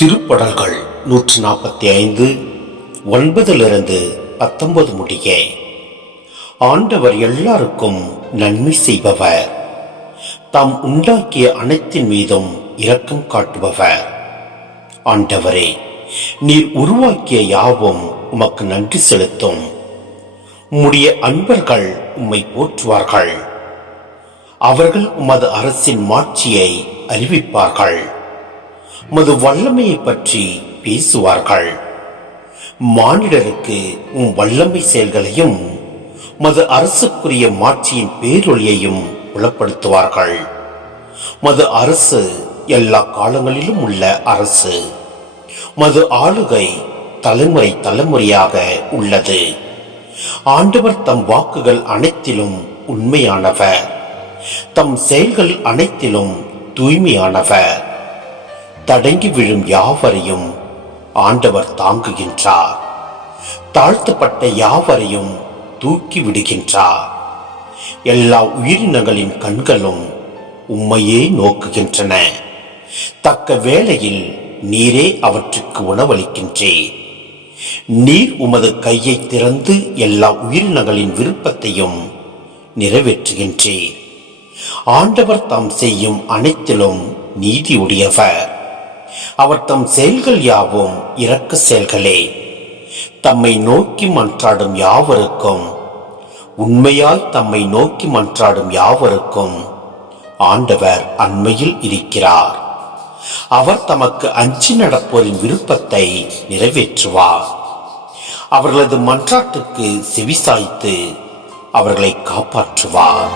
திருப்படல்கள் 145 9-19 முடிய. ஆண்டவர் எல்லாருக்கும் நன்மை செய்பவர், தாம் உண்டாக்கிய அனைத்தின் மீதும் இரக்கம் காட்டுபவர். ஆண்டவரே, நீர் உருவாக்கிய யாவும் உமக்கு நன்றி செலுத்தும். உம்முடைய அன்பர்கள் உம்மை போற்றுவார்கள். அவர்கள் உமது அரசின் மாட்சியை அறிவிப்பார்கள். உமது வல்லமையை பற்றி பேசுவார்கள். மானிடருக்கு உம் வல்லமை செயல்களையும் மது அரசுக்குரிய மாட்சியின் பேரொழியையும் புலப்படுத்துவார்கள். மது அரசு எல்லா காலங்களிலும் உள்ள அரசு. மது ஆளுகை தலைமுறை தலைமுறையாக உள்ளது. ஆண்டவர் தம் வாக்குகள் அனைத்திலும் உண்மையானவர், தம் செயல்கள் அனைத்திலும் தூய்மையானவர். தடங்கி விழும் யாவரையும் ஆண்டவர் தாங்குகின்றார். தாழ்த்தப்பட்ட யாவரையும் தூக்கி விடுகின்றார். எல்லா உயிரினங்களின் கண்களும் உம்மையே நோக்குகின்றன. தக்க வேளையில் நீரே அவற்றுக்கு உணவளிக்கின்றீர். நீர் உமது கையை திறந்து எல்லா உயிரினங்களின் விருப்பத்தையும் நிறைவேற்றுகின்றீர். ஆண்டவர் தாம் செய்யும் அனைத்திலும் நீதி உடையவர். அவர் தம் செயல்கள் யாவும் இரக்க செயல்களே. தம்மை நோக்கி மன்றாடும் யாவருக்கும், உண்மையாய் தம்மை நோக்கி மன்றாடும் யாவருக்கும் ஆண்டவர் அண்மையில் இருக்கிறார். அவர் தமக்கு அஞ்சி நடப்போரின் விருப்பத்தை நிறைவேற்றுவார். அவர்களது மன்றாட்டுக்கு செவிசாய்த்து அவர்களை காப்பாற்றுவார்.